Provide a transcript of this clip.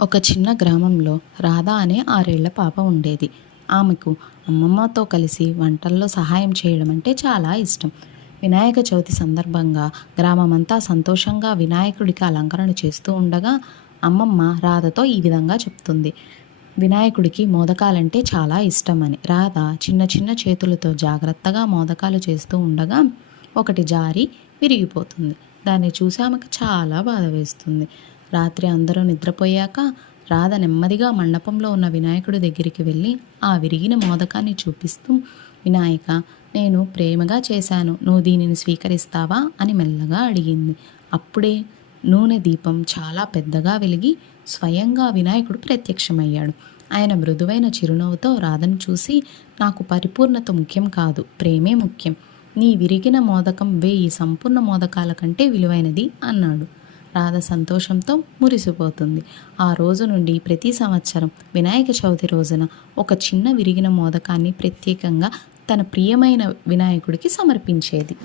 ఒక చిన్న గ్రామంలో రాధ అనే ఆరేళ్ళ పాప ఉండేది. ఆమెకు అమ్మమ్మతో కలిసి వంటల్లో సహాయం చేయడం అంటే చాలా ఇష్టం. వినాయక చవితి సందర్భంగా గ్రామమంతా సంతోషంగా వినాయకుడికి అలంకరణ చేస్తూ ఉండగా అమ్మమ్మ రాధతో ఈ విధంగా చెప్తుంది. వినాయకుడికి మోదకాలంటే చాలా ఇష్టమని. రాధ చిన్న చిన్న చేతులతో జాగ్రత్తగా మోదకాలు చేస్తూ ఉండగా ఒకటి జారి విరిగిపోతుంది. దాన్ని చూసి ఆమెకు చాలా బాధ వేస్తుంది. రాత్రి అందరూ నిద్రపోయాక రాధ నెమ్మదిగా మండపంలో ఉన్న వినాయకుడి దగ్గరికి వెళ్ళి ఆ విరిగిన మోదకాన్ని చూపిస్తూ వినాయక నేను ప్రేమగా చేశాను. నువ్వు దీనిని స్వీకరిస్తావా? అని మెల్లగా అడిగింది. అప్పుడే నూనె దీపం చాలా పెద్దగా వెలిగి స్వయంగా వినాయకుడు ప్రత్యక్షమయ్యాడు. ఆయన మృదువైన చిరునవ్వుతో రాధను చూసి నాకు పరిపూర్ణత ముఖ్యం కాదు. ప్రేమే ముఖ్యం. నీ విరిగిన మోదకం వేయి సంపూర్ణ మోదకాల కంటే విలువైనది అన్నాడు. రాధ సంతోషంతో మురిసిపోతుంది. ఆ రోజు నుండి ప్రతి సంవత్సరం వినాయక చవితి రోజున ఒక చిన్న విరిగిన మోదకాన్ని ప్రత్యేకంగా తన ప్రియమైన వినాయకుడికి సమర్పించేది.